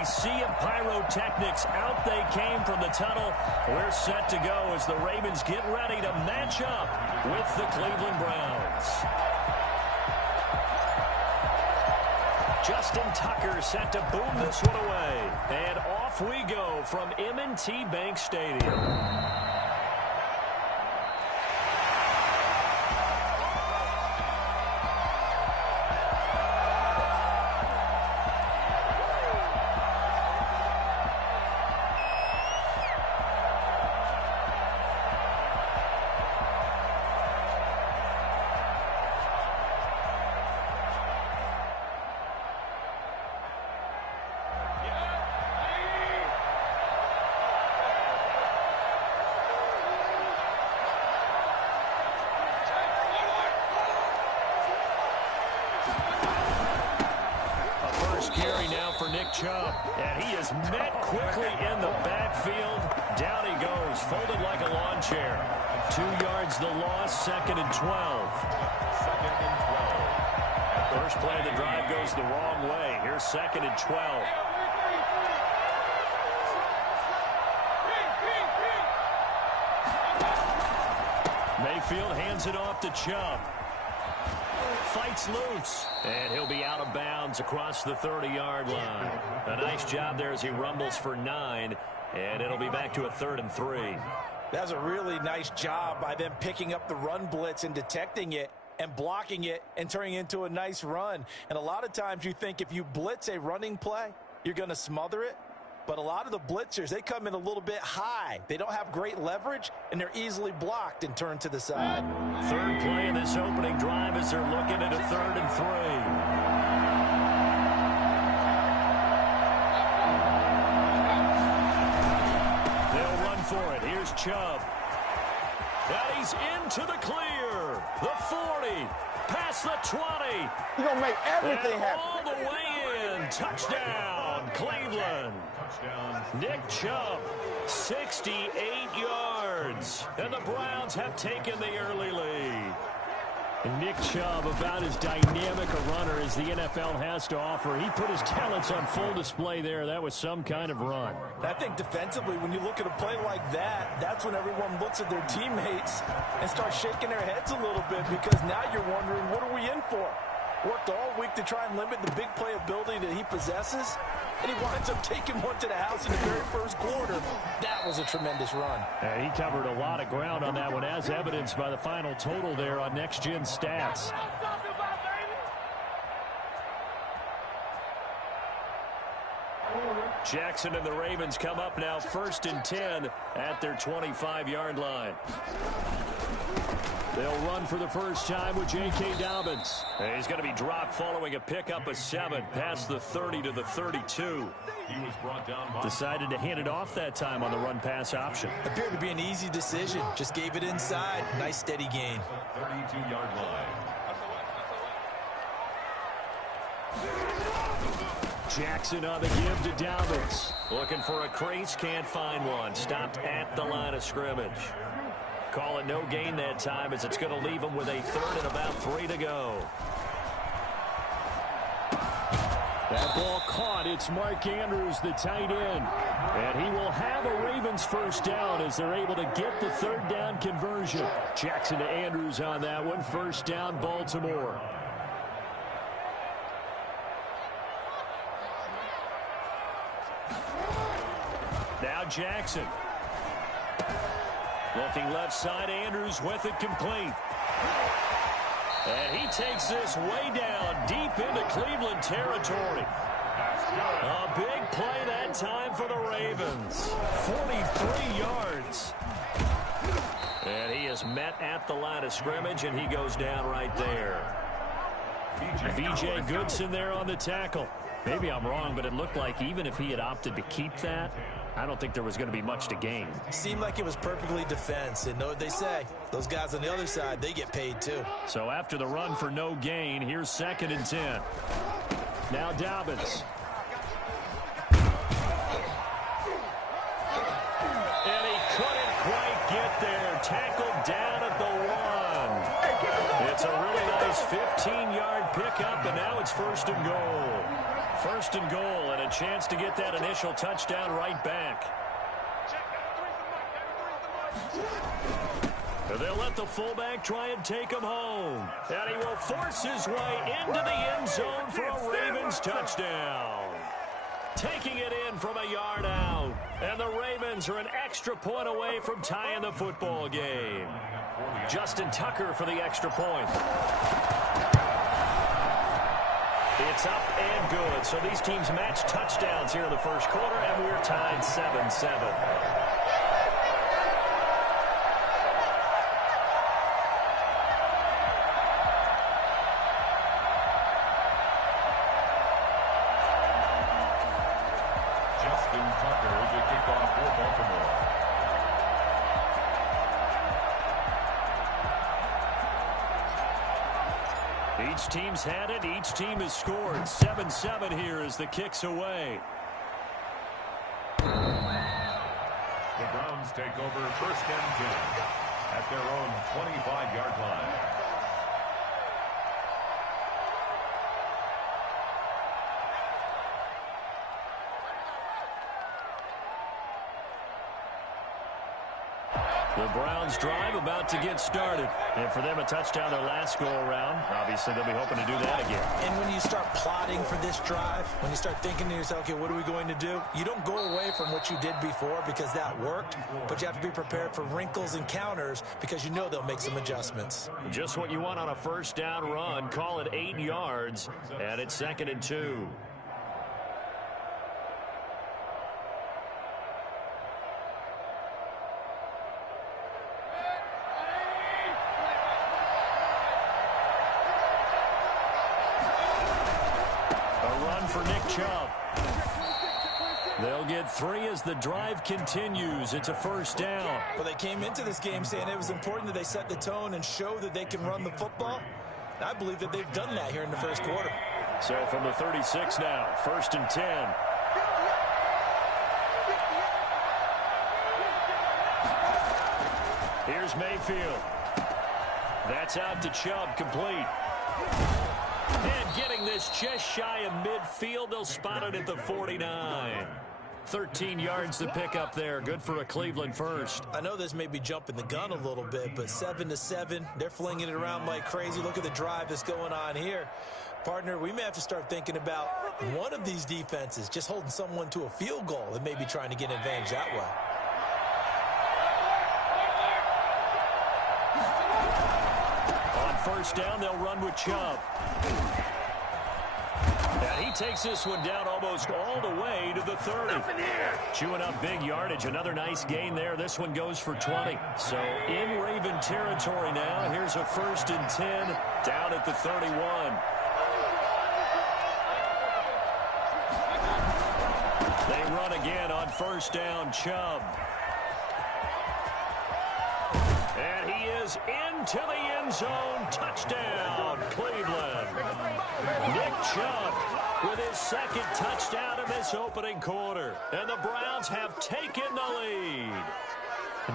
A sea of pyrotechnics. Out they came from the tunnel. We're set to go as the Ravens get ready to match up with the Cleveland Browns. Justin Tucker set to boom this one away. And off we go from M&T Bank Stadium. Carry now for Nick Chubb, and he is met quickly in the backfield. Down he goes, folded like a lawn chair. 2 yards the loss, 2nd and 12. First play of the drive goes the wrong way. Here's 2nd and 12. Mayfield hands it off to Chubb. Fights loose, and he'll be out of bounds across the 30-yard line. A nice job there as he rumbles for 9, and it'll be back to a 3rd and 3. That's a really nice job by them picking up the run blitz and detecting it and blocking it and turning it into a nice run. And a lot of times you think if you blitz a running play, you're going to smother it. But a lot of the blitzers, they come in a little bit high. They don't have great leverage, and they're easily blocked and turned to the side. Third play in this opening drive as they're looking at a 3rd and 3. They'll run for it. Here's Chubb. And he's into the clear. The 40. Past the 20. You're going to make everything happen. All the way in. Touchdown, Cleveland. Nick Chubb, 68 yards. And the Browns have taken the early lead. And Nick Chubb, about as dynamic a runner as the NFL has to offer. He put his talents on full display there. That was some kind of run. I think defensively, when you look at a play like that, that's when everyone looks at their teammates and starts shaking their heads a little bit, because now you're wondering, what are we in for? Worked all week to try and limit the big play ability that he possesses, and he winds up taking one to the house in the very first quarter. That was a tremendous run. And he covered a lot of ground on that one, as evidenced by the final total there on Next Gen Stats. Jackson and the Ravens come up now 1st and 10 at their 25-yard line. They'll run for the first time with J.K. Dobbins. And he's going to be dropped following a pickup of 7 past the 30 to the 32. He was brought down by... Decided to hand it off that time on the run-pass option. Appeared to be an easy decision. Just gave it inside. Nice steady gain. 32-yard line. Jackson on the give to Dobbins. Looking for a crease, can't find one. Stopped at the line of scrimmage. Call it no gain that time, as it's going to leave him with a 3rd and about 3 to go. That ball caught. It's Mark Andrews, the tight end. And he will have a Ravens first down as they're able to get the 3rd down conversion. Jackson to Andrews on that one. First down, Baltimore. Now Jackson. Looking left side, Andrews with it complete. And he takes this way down deep into Cleveland territory. A big play that time for the Ravens. 43 yards. And he is met at the line of scrimmage, and he goes down right there. V.J. Goodson there on the tackle. Maybe I'm wrong, but it looked like even if he had opted to keep that, I don't think there was going to be much to gain. Seemed like it was perfectly defense. And know what they say, those guys on the other side, they get paid too. So after the run for no gain, here's 2nd and 10. Now Dobbins. And he couldn't quite get there. Tackled down at the 1. It's a really nice 15-yard pickup, and now it's 1st and goal. First and goal, and a chance to get that initial touchdown right back. They'll let the fullback try and take him home. And he will force his way into the end zone for a Ravens touchdown. Taking it in from a yard out. And the Ravens are an extra point away from tying the football game. Justin Tucker for the extra point. It's up and good. So these teams match touchdowns here in the first quarter, and we're tied 7-7. Each team's had it. Each team has scored. 7-7 here as the kick's away. The Browns take over first and 10 at their own 25-yard line. The Browns drive about to get started. And for them, a touchdown their last go-around. Obviously, they'll be hoping to do that again. And when you start plotting for this drive, when you start thinking to yourself, okay, what are we going to do? You don't go away from what you did before because that worked, but you have to be prepared for wrinkles and counters because you know they'll make some adjustments. Just what you want on a first down run. Call it 8 yards, and it's 2nd and 2. For Nick Chubb. They'll get 3 as the drive continues. It's a first down. Well, they came into this game saying it was important that they set the tone and show that they can run the football. And I believe that they've done that here in the first quarter. So from the 36 now, 1st and 10. Here's Mayfield. That's out to Chubb, complete. And getting this just shy of midfield, they'll spot it at the 49. 13 yards to pick up there. Good for a Cleveland first. I know this may be jumping the gun a little bit, but 7-7, they're flinging it around like crazy. Look at the drive that's going on here. Partner, we may have to start thinking about one of these defenses just holding someone to a field goal and maybe trying to get an advantage that way. First down, they'll run with Chubb. And he takes this one down almost all the way to the 30. Chewing up big yardage. Another nice gain there. This one goes for 20. So in Raven territory now. Here's a 1st and 10 down at the 31. They run again on first down, Chubb. And he is into the end zone. Touchdown, Cleveland. Nick Chubb with his 2nd touchdown in this opening quarter. And the Browns have taken the lead.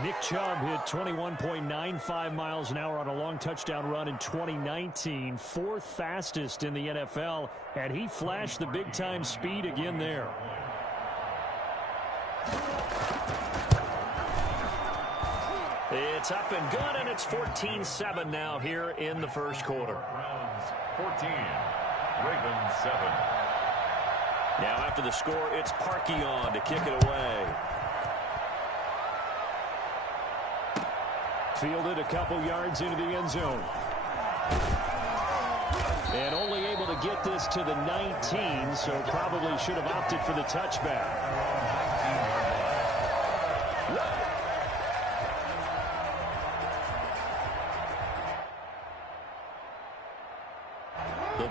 Nick Chubb hit 21.95 miles an hour on a long touchdown run in 2019. 4th fastest in the NFL. And he flashed the big-time speed again there. It's up and good, and it's 14-7 now here in the first quarter. Browns 14, Ravens 7. Now after the score, it's Parkion to kick it away. Fielded a couple yards into the end zone. And only able to get this to the 19, so probably should have opted for the touchback.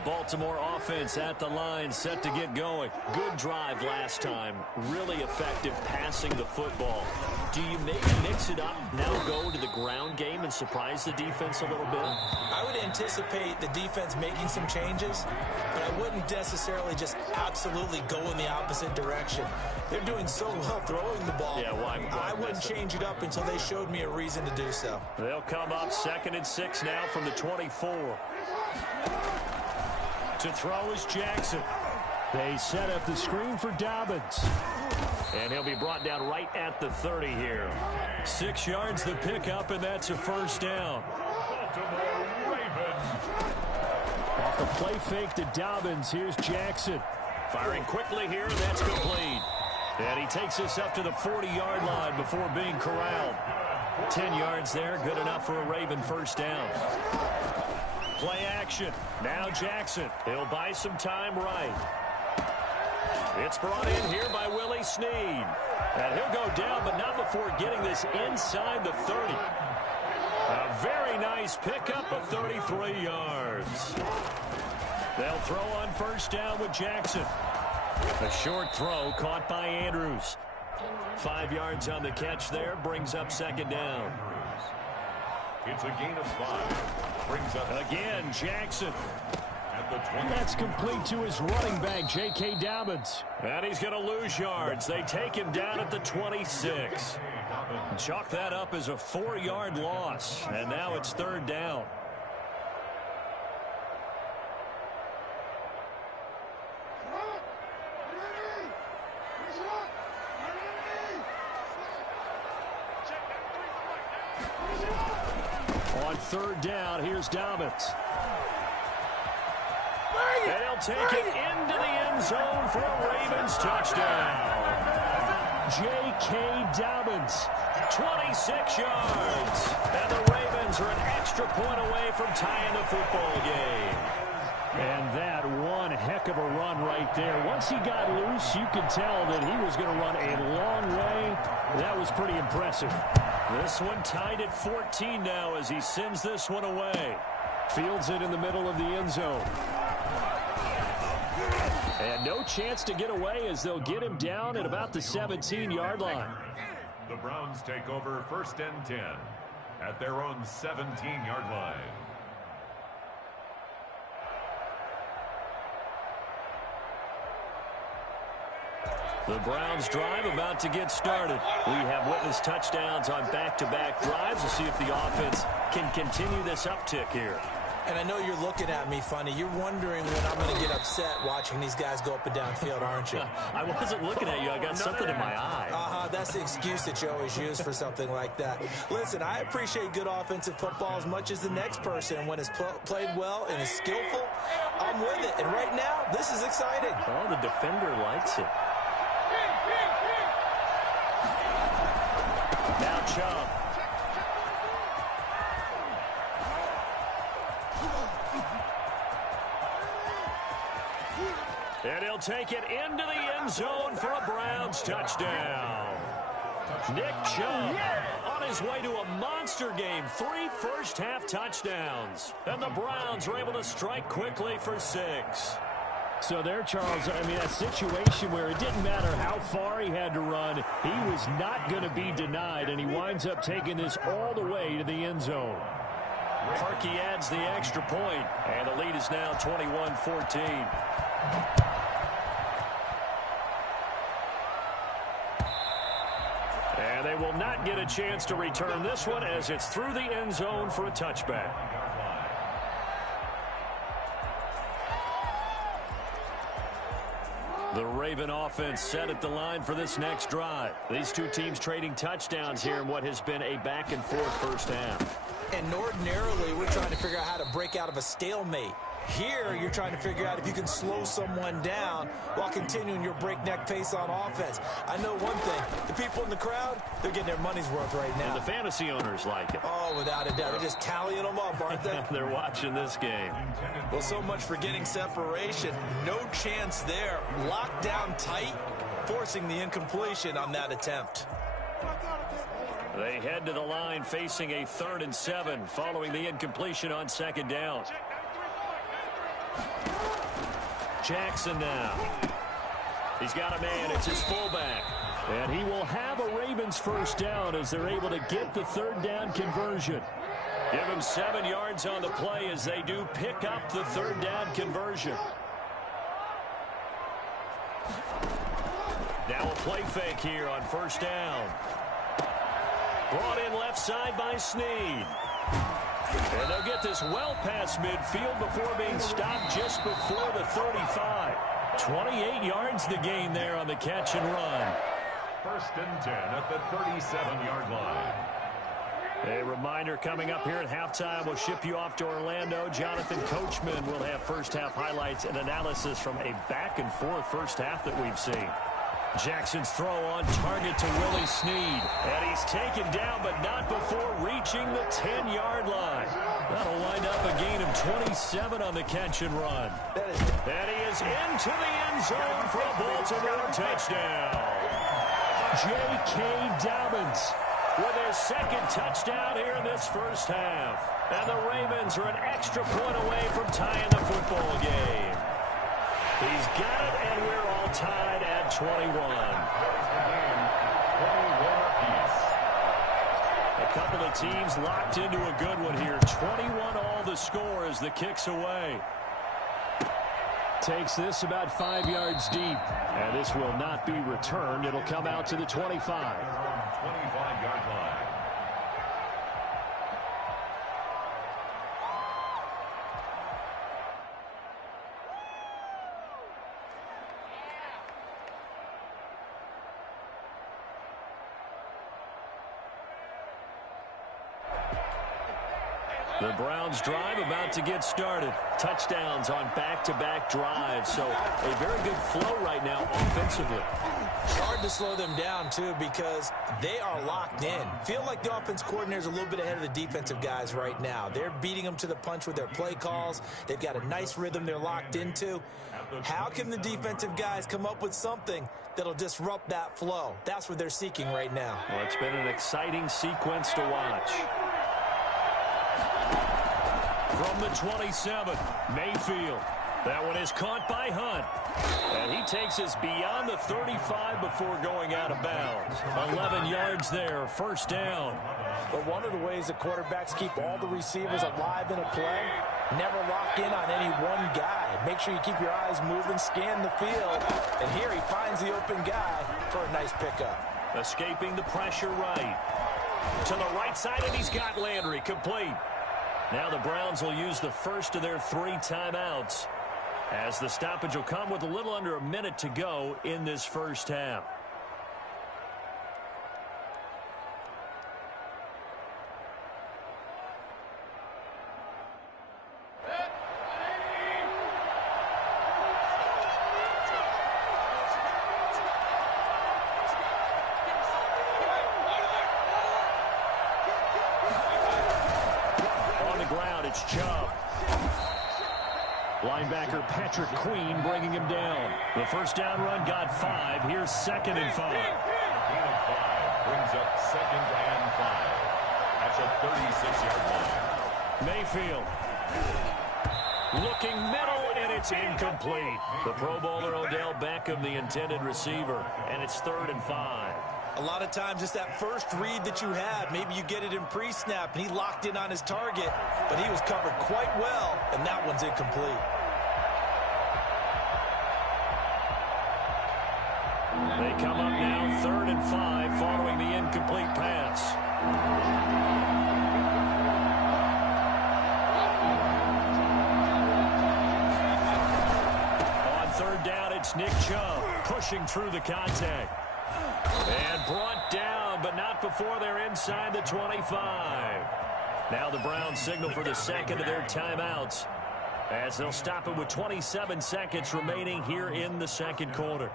Baltimore offense at the line, set to get going. Good drive last time. Really effective passing the football. Do you maybe mix it up, now go to the ground game and surprise the defense a little bit? I would anticipate the defense making some changes, but I wouldn't necessarily just absolutely go in the opposite direction. They're doing so well throwing the ball. Yeah, why I wouldn't change it up until they showed me a reason to do so. They'll come up 2nd and 6 now from the 24. To throw is Jackson. They set up the screen for Dobbins. And he'll be brought down right at the 30 here. 6 yards the pickup, and that's a first down. Off the play fake to Dobbins, here's Jackson. Firing quickly here, and that's complete. And he takes us up to the 40-yard line before being corralled. 10 yards there, good enough for a Raven first down. Play action. Now Jackson. He'll buy some time right. It's brought in here by Willie Snead. And he'll go down, but not before getting this inside the 30. A very nice pickup of 33 yards. They'll throw on first down with Jackson. A short throw caught by Andrews. 5 yards on the catch there, brings up second down. It's a gain of 5. Brings up again Jackson. At the 20. That's complete to his running back, J.K. Dobbins. And he's going to lose yards. They take him down at the 26. Chalk that up as a 4-yard loss. And now it's third down. On third down, here's Dobbins. And he'll take it into the end zone for a Ravens touchdown. J.K. Dobbins, 26 yards. And the Ravens are an extra point away from tying the football game. And that one heck of a run right there. Once he got loose, you could tell that he was going to run a long way. That was pretty impressive. This one tied at 14 now as he sends this one away. Fields it in the middle of the end zone. And no chance to get away as they'll get him down at about the 17-yard line. The Browns take over 1st and 10 at their own 17-yard line. The Browns drive about to get started. We have witnessed touchdowns on back-to-back drives to see if the offense can continue this uptick here. And I know you're looking at me funny. You're wondering when I'm going to get upset watching these guys go up and down field, aren't you? I wasn't looking at you. I got something in my eye. That's the excuse that you always use for something like that. Listen, I appreciate good offensive football as much as the next person. When it's played well and is skillful, I'm with it. And right now, this is exciting. Oh, the defender likes it. Now Chubb. And he'll take it into the end zone for a Browns touchdown. Nick Chubb on his way to a monster game. 3 first-half touchdowns. And the Browns are able to strike quickly for 6. So there, Charles, I mean, a situation where it didn't matter how far he had to run, he was not going to be denied, and he winds up taking this all the way to the end zone. Harkey adds the extra point, and the lead is now 21-14. And they will not get a chance to return this one as it's through the end zone for a touchback. The Raven offense set at the line for this next drive. These two teams trading touchdowns here in what has been a back-and-forth first half. And ordinarily, we're trying to figure out how to break out of a stalemate. Here, you're trying to figure out if you can slow someone down while continuing your breakneck pace on offense. I know one thing. The people in the crowd, they're getting their money's worth right now. And the fantasy owners like it. Oh, without a doubt. They're just tallying them up, aren't they? They're watching this game. Well, so much for getting separation. No chance there. Locked down tight, forcing the incompletion on that attempt. They head to the line facing a 3rd and 7 following the incompletion on second down. Jackson now. He's got a man. It's his fullback. And he will have a Ravens first down as they're able to get the 3rd down conversion. Give him 7 yards on the play as they do pick up the 3rd down conversion. Now a play fake here on first down. Brought in left side by Snead. And they'll get this well past midfield before being stopped just before the 35. 28 yards the gain there on the catch and run. 1st and 10 at the 37-yard line. A reminder coming up here at halftime. We'll ship you off to Orlando. Jonathan Coachman will have first-half highlights and analysis from a back-and-forth first half that we've seen. Jackson's throw on target to Willie Snead. And he's taken down, but not before reaching the 10-yard line. That'll wind up a gain of 27 on the catch and run. And he is into the end zone for a Baltimore touchdown. J.K. Dobbins with his second touchdown here in this first half. And the Ravens are an extra point away from tying the football game. He's got it, and we're all tied at 21. A couple of teams locked into a good one here. 21 all the score as the kick's away. Takes this about 5 yards deep. And this will not be returned. It'll come out to the 25. 25-yard line. The Browns drive about to get started. Touchdowns on back-to-back drives. So a very good flow right now offensively. It's hard to slow them down, too, because they are locked in. Feel like the offense coordinator is a little bit ahead of the defensive guys right now. They're beating them to the punch with their play calls. They've got a nice rhythm they're locked into. How can the defensive guys come up with something that'll disrupt that flow? That's what they're seeking right now. Well, it's been an exciting sequence to watch. From the 27, Mayfield. That one is caught by Hunt. And he takes us beyond the 35 before going out of bounds. 11 yards there, first down. But one of the ways the quarterbacks keep all the receivers alive in a play, never lock in on any one guy. Make sure you keep your eyes moving, scan the field. And here he finds the open guy for a nice pickup. Escaping the pressure right. To the right side, and he's got Landry complete. Now the Browns will use the first of their 3 timeouts, as the stoppage will come with a little under a minute to go in this first half. Chubb. Linebacker Patrick Queen bringing him down. The first down run got 5. Here's 2nd and 5. Gain of 5 brings up 2nd and 5. That's a 36-yard line. Mayfield. Looking middle, and it's incomplete. The Pro Bowler Odell Beckham, the intended receiver, and it's 3rd and 5. A lot of times it's that first read that you have. Maybe you get it in pre-snap, and he locked in on his target, but he was covered quite well, and that one's incomplete. They come up now 3rd and 5 following the incomplete pass. On 3rd down, it's Nick Chubb pushing through the contact. And brought down, but not before they're inside the 25. Now the Browns signal for the 2nd of their timeouts, as they'll stop it with 27 seconds remaining here in the 2nd quarter.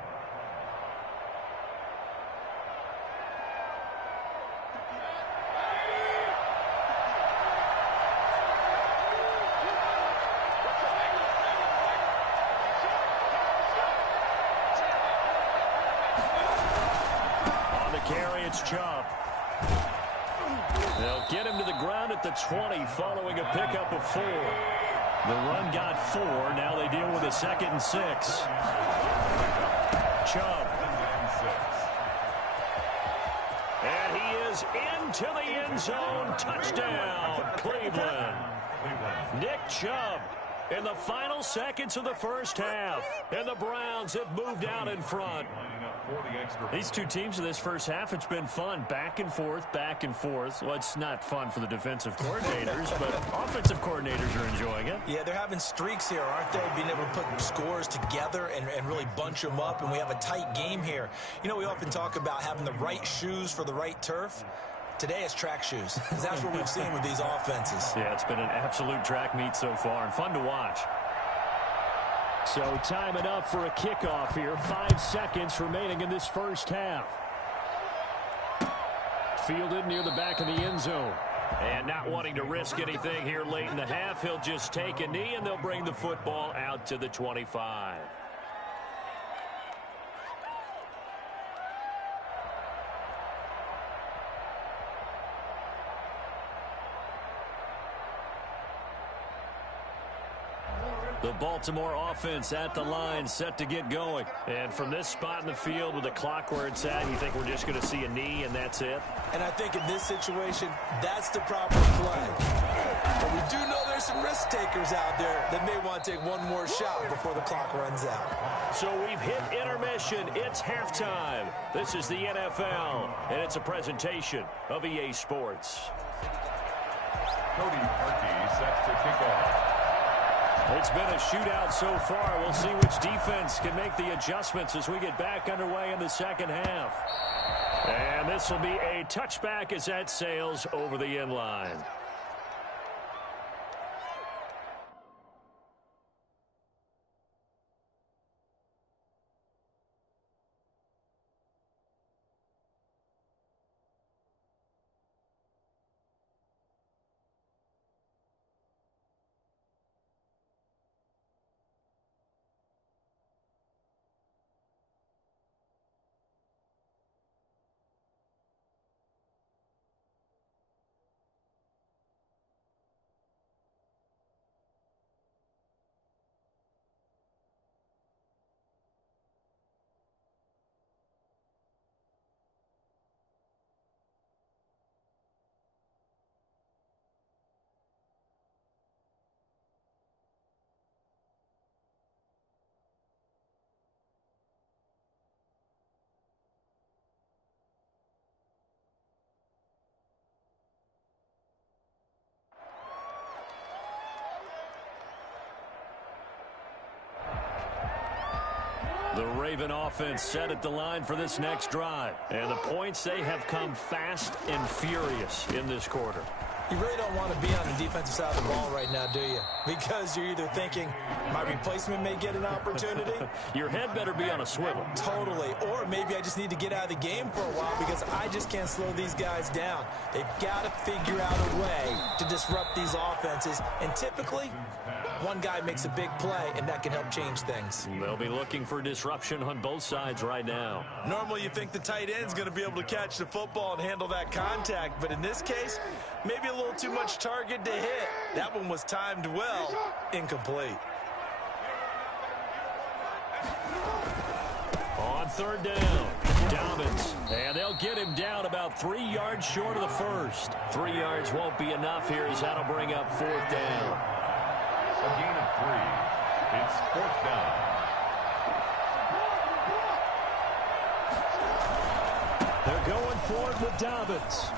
It's Chubb. They'll get him to the ground at the 20 following a pickup of 4. The run got 4. Now they deal with a 2nd and 6. Chubb. And he is into the end zone. Touchdown, Cleveland. Nick Chubb in the final seconds of the first half. And the Browns have moved out in front. These two teams in this first half, it's been fun. Back and forth, back and forth. Well, it's not fun for the defensive coordinators, but offensive coordinators are enjoying it. Yeah, they're having streaks here, aren't they? Being able to put scores together and really bunch them up, and we have a tight game here. You know, we often talk about having the right shoes for the right turf. Today it's track shoes. That's what we've seen with these offenses. Yeah, it's been an absolute track meet so far and fun to watch. So time it up for a kickoff here. 5 seconds remaining in this first half. Fielded near the back of the end zone. And not wanting to risk anything here late in the half, he'll just take a knee and they'll bring the football out to the 25. The Baltimore offense at the line, set to get going. And from this spot in the field with the clock where it's at, you think we're just going to see a knee and that's it? And I think in this situation, that's the proper play. But we do know there's some risk takers out there that may want to take one more shot before the clock runs out. So we've hit intermission. It's halftime. This is the NFL, and it's a presentation of EA Sports. Cody Parkey set to kick off. It's been a shootout so far. We'll see which defense can make the adjustments as we get back underway in the second half. And this will be a touchback as that sails over the end line. The Raven offense set at the line for this next drive. And the points, they have come fast and furious in this quarter. You really don't want to be on the defensive side of the ball right now, do you? Because you're either thinking, my replacement may get an opportunity. Your head better be on a swivel. Totally. Or maybe I just need to get out of the game for a while because I just can't slow these guys down. They've got to figure out a way to disrupt these offenses. And typically, one guy makes a big play, and that can help change things. They'll be looking for disruption on both sides right now. Normally, you think the tight end's going to be able to catch the football and handle that contact. But in this case, maybe a little too much target to hit. That one was timed well. Incomplete. On third down, Dobbins. And they'll get him down about 3 yards short of the first. 3 yards won't be enough here as that'll bring up fourth down. A gain of 3. It's fourth down. They're going for it with Dobbins.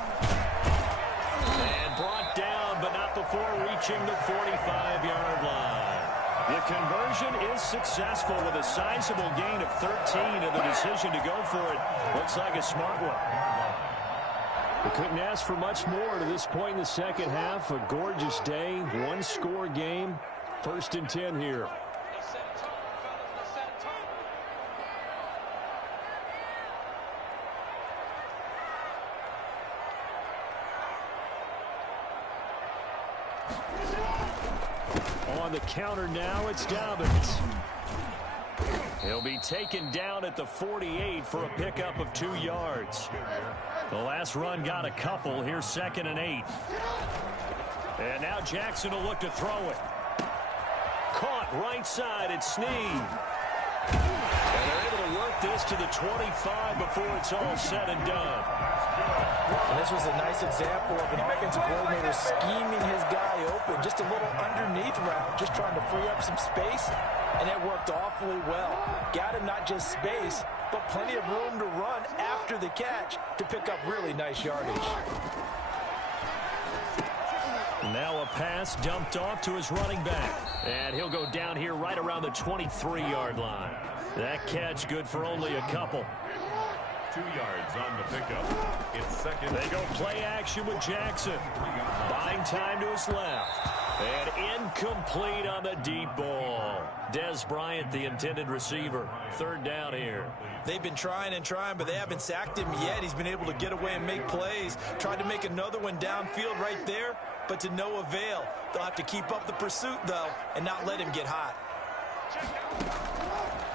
And brought down, but not before reaching the 45-yard line. The conversion is successful with a sizable gain of 13, and the decision to go for it looks like a smart one. We couldn't ask for much more to this point in the second half. A gorgeous day, one-score game, 1st and 10 here. On the counter now, it's Dobbins. He'll be taken down at the 48 for a pickup of 2 yards. The last run got a couple. Here's 2nd and 8. And now Jackson will look to throw it. Caught right side. It's Snead. And they're able to work this this to the 25 before it's all said and done. And this was a nice example of an offensive coordinator scheming his guy open. Just a little underneath route, just trying to free up some space, and it worked awfully well. Got him not just space, but plenty of room to run after the catch to pick up really nice yardage. Now a pass dumped off to his running back. And he'll go down here right around the 23-yard line. That catch good for only a couple. 2 yards on the pickup. It's second. They go play action with Jackson. Buying time to his left. And incomplete on the deep ball. Des Bryant, the intended receiver. 3rd down here. They've been trying and trying, but they haven't sacked him yet. He's been able to get away and make plays. Tried to make another one downfield right there, but to no avail. They'll have to keep up the pursuit, though, and not let him get hot.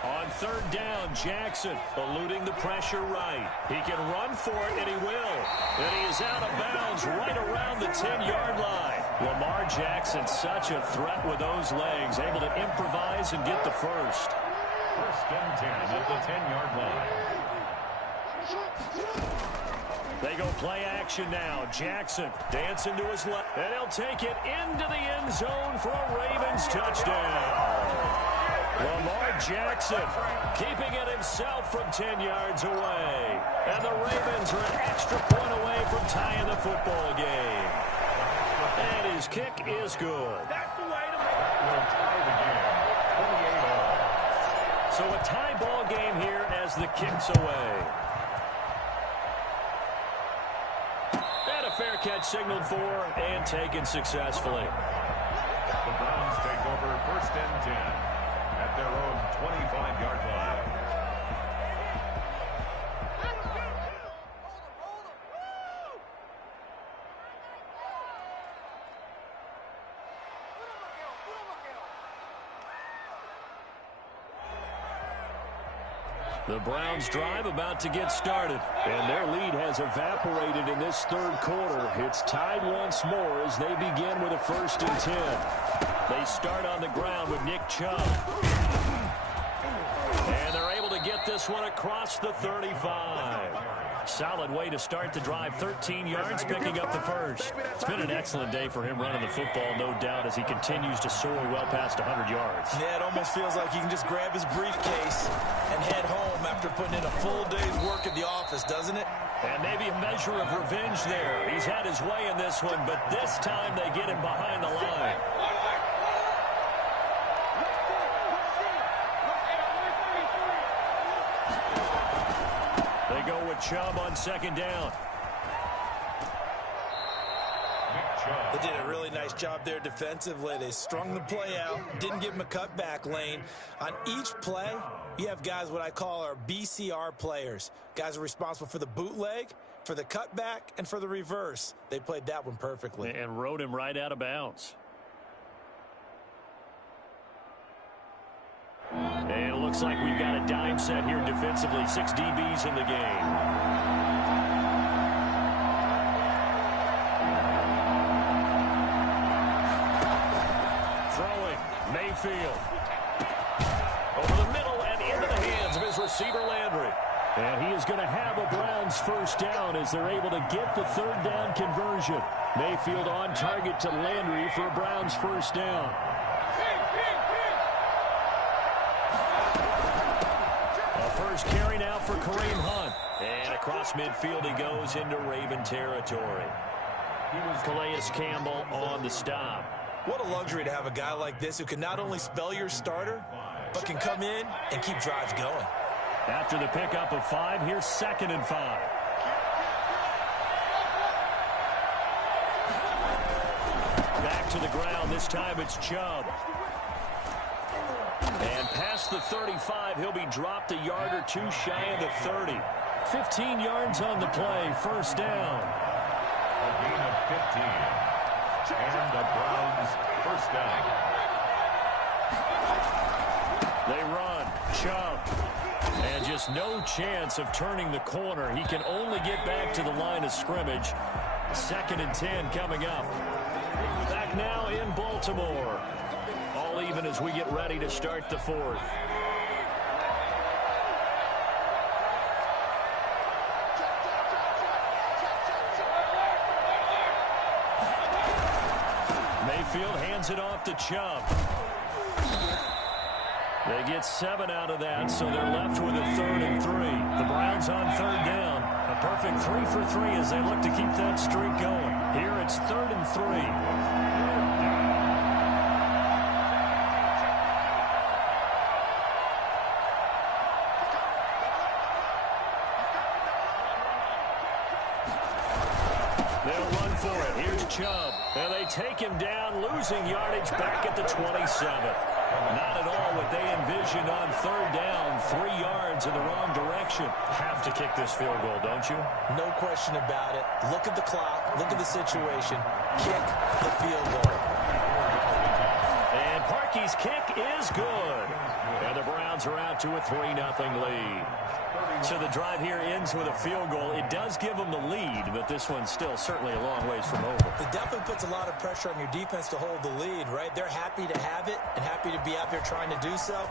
On 3rd down, Jackson eluding the pressure right. He can run for it, and he will. And he is out of bounds right around the 10-yard line. Lamar Jackson, such a threat with those legs, able to improvise and get the first. 1st and 10 at the 10-yard line. They go play action now. Jackson dancing to his left, and he'll take it into the end zone for a Ravens touchdown. Lamar Jackson keeping it himself from 10 yards away. And the Ravens are an extra point away from tying the football game. And his kick is good. That's the way to make it. We'll tie the game. 28-all. So a tie ball game here as the kick's away. And a fair catch signaled for and taken successfully. The Browns take over 1st and 10 at their own 25-yard line. The Browns drive about to get started, and their lead has evaporated in this 3rd quarter. It's tied once more as they begin with a 1st and 10. They start on the ground with Nick Chubb. And they're able to get this one across the 35. Solid way to start the drive. 13 yards, picking up the first. It's been an excellent day for him running the football, no doubt, as he continues to soar well past 100 yards. Yeah, it almost feels like he can just grab his briefcase and head home after putting in a full day's work at the office, doesn't it? And maybe a measure of revenge there. He's had his way in this one, but this time they get him behind the line. They go with Chubb on 2nd down. They did a really nice job there defensively. They strung the play out, didn't give him a cutback lane. On each play, you have guys what I call our BCR players. Guys are responsible for the bootleg, for the cutback, and for the reverse. They played that one perfectly. And rode him right out of bounds. And it looks like we've got a dime set here defensively. 6 DBs in the game. Throwing, Mayfield. Over the middle and into the hands of his receiver, Landry. And he is going to have a Browns 1st down as they're able to get the 3rd down conversion. Mayfield on target to Landry for a Browns 1st down. A first carry now for Kareem Hunt. And across midfield he goes into Raven territory. Calais Campbell on the stop. What a luxury to have a guy like this who can not only spell your starter, but can come in and keep drives going. After the pickup of 5, here's 2nd and 5. Back to the ground. This time it's Chubb. And past the 35, he'll be dropped a yard or two shy of the 30. 15 yards on the play. 1st down. A gain of 15. And the Browns 1st down. They run. Chubb. And just no chance of turning the corner. He can only get back to the line of scrimmage. 2nd and 10 coming up. Back now in Baltimore. All even as we get ready to start the 4th. midfield, hands it off to Chubb. They get 7 out of that, so they're left with a 3rd and 3. The Browns on 3rd down. A perfect 3 for 3 as they look to keep that streak going. Here it's 3rd and 3. Chubb, and they take him down, losing yardage back at the 27th. Not at all what they envisioned on 3rd down, 3 yards in the wrong direction. Have to kick this field goal, don't you? No question about it. Look at the clock. Look at the situation. Kick the field goal. And Parkey's kick is good. And the Browns are out to a 3-0 lead. So the drive here ends with a field goal. It does give them the lead, but this one's still certainly a long ways from over. It definitely puts a lot of pressure on your defense to hold the lead, right? They're happy to have it and happy to be out there trying to do so.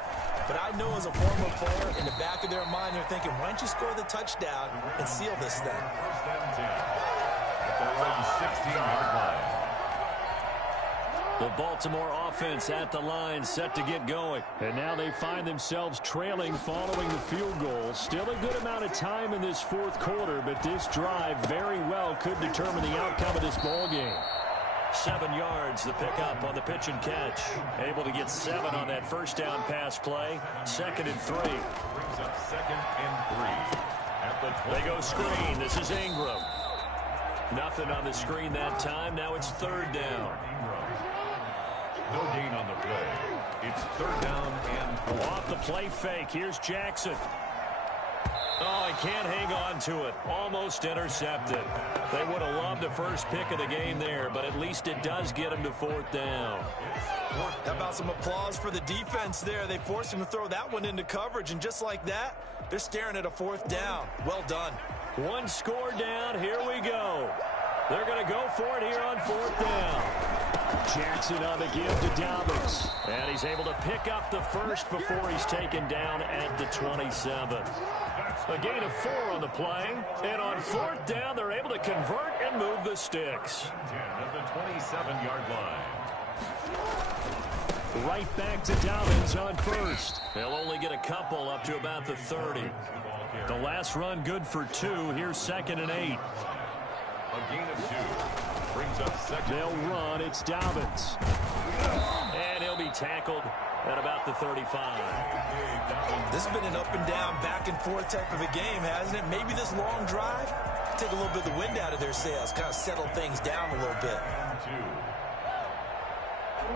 But I know as a former player, in the back of their mind, they're thinking, why don't you score the touchdown and seal this thing? First and 10. At their own 16-yard line. The Baltimore offense at the line, set to get going. And now they find themselves trailing following the field goal. Still a good amount of time in this 4th quarter, but this drive very well could determine the outcome of this ball game. 7 yards, the pickup on the pitch and catch. Able to get 7 on that 1st down pass play. 2nd and 3. Brings up 2nd and 3. At the they go screen. This is Ingram. Nothing on the screen that time. Now it's 3rd down. No gain on the play. It's 3rd down and 4. Off the play fake. Here's Jackson. Oh, he can't hang on to it. Almost intercepted. They would have loved the first pick of the game there, but at least it does get him to 4th down. How about some applause for the defense there? They forced him to throw that one into coverage, and just like that, they're staring at a 4th down. Well done. 1 score down. Here we go. They're going to go for it here on 4th down. Jackson on the give to Dobbins. And he's able to pick up the first before he's taken down at the 27. A gain of 4 on the play. And on 4th down, they're able to convert and move the sticks. 10 at the 27-yard line. Right back to Dobbins on 1st. They'll only get a couple up to about the 30. The last run good for 2. Here's 2nd and 8. A gain of 2. Brings up 2nd. They'll run. It's Dobbins. And he'll be tackled at about the 35. This has been an up and down, back and forth type of a game, hasn't it? Maybe this long drive, take a little bit of the wind out of their sails, kind of settle things down a little bit.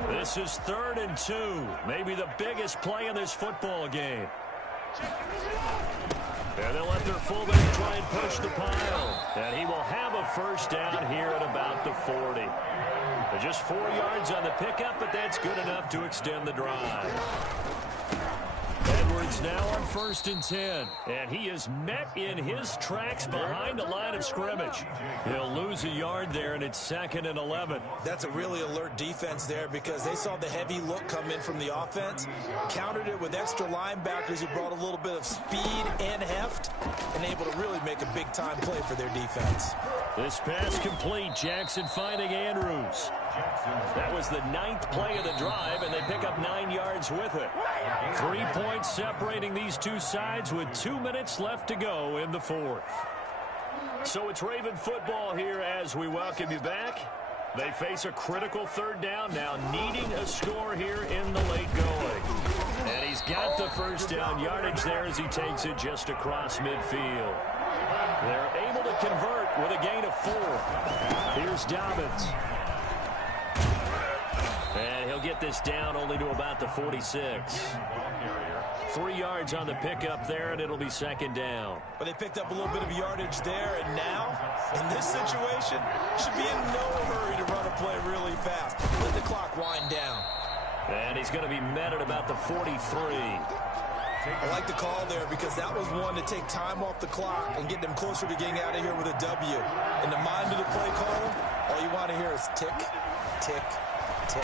This is 3rd and 2. Maybe the biggest play in this football game. And they'll let their fullback try and push the pile. And he will have a 1st down here at about the 40. Just 4 yards on the pickup, but that's good enough to extend the drive. Edwards now on 1st and 10. And he is met in his tracks behind the line of scrimmage. He'll lose a yard there, and it's 2nd and 11. That's a really alert defense there because they saw the heavy look come in from the offense, countered it with extra linebackers who brought a little bit of speed and heft, and able to really make a big-time play for their defense. This pass complete. Jackson finding Andrews. That was the 9th play of the drive, and they pick up 9 yards with it. 3 points separating these two sides with 2 minutes left to go in the 4th. So it's Raven football here as we welcome you back. They face a critical 3rd down now, needing a score here in the late going. And he's got the 1st down yardage there as he takes it just across midfield. They're able to convert with a gain of 4. Here's Dobbins. And he'll get this down only to about the 46. 3 yards on the pickup there, and it'll be 2nd down. But they picked up a little bit of yardage there, and now, in this situation, should be in no hurry to run a play really fast. Let the clock wind down. And he's going to be met at about the 43. I like the call there because that was one to take time off the clock and get them closer to getting out of here with a W. In the mind of the play caller, all you want to hear is tick, tick, tick.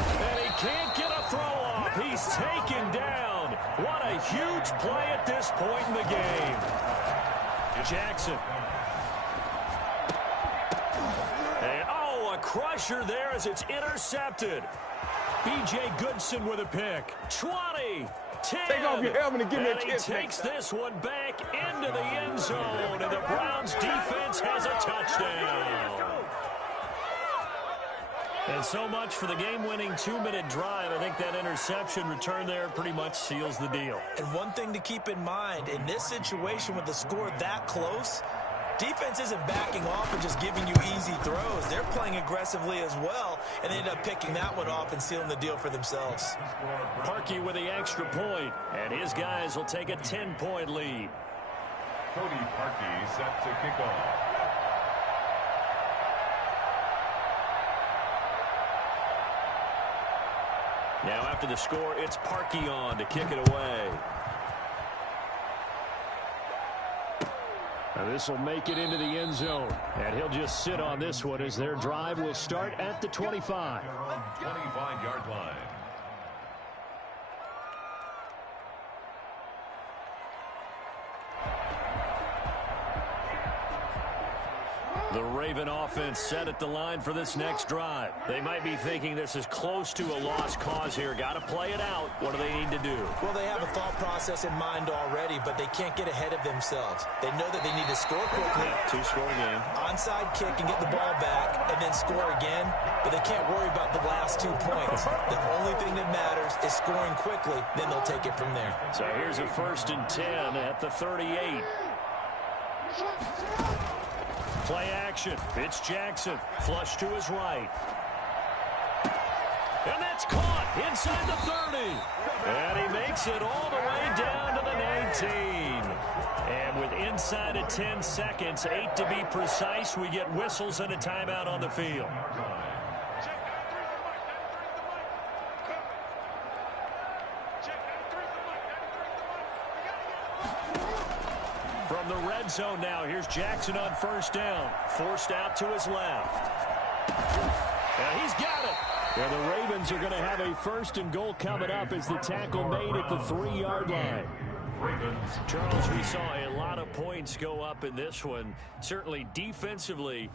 And he can't get a throw off. He's taken down. What a huge play at this point in the game. Jackson. And, oh, a crusher there as it's intercepted. B.J. Goodson with a pick. 20, 10. Take off your helmet and give me a kiss. He takes this one back into the end zone, and the Browns defense has a touchdown. And so much for the game-winning 2-minute drive. I think that interception return there pretty much seals the deal. And one thing to keep in mind, in this situation with the score that close, defense isn't backing off and just giving you easy throws. They're playing aggressively as well, and they end up picking that one off and sealing the deal for themselves. Parkey with the extra point, and his guys will take a 10-point lead. Cody Parkey set to kick off. Now after the score, it's Parkey on to kick it away. Now this will make it into the end zone, and he'll just sit on this one as their drive will start at the 25. 25-yard line. The Raven offense set at the line for this next drive. They might be thinking this is close to a lost cause here. Got to play it out. What do they need to do? Well, they have a thought process in mind already, but they can't get ahead of themselves. They know that they need to score quickly. Two-score game. Onside kick and get the ball back and then score again, but they can't worry about the last 2 points. The only thing that matters is scoring quickly, then they'll take it from there. So here's a 1st and 10 at the 38. Play action. It's Jackson. Flush to his right. And that's caught inside the 30. And he makes it all the way down to the 19. And with inside of 10 seconds, 8 to be precise, we get whistles and a timeout on the field. From the red zone now, here's Jackson on 1st down. Forced out to his left. And he's got it. And the Ravens are going to have a 1st and goal coming up as the tackle made at the 3-yard line. Charles, we saw a lot of points go up in this one. Certainly defensively,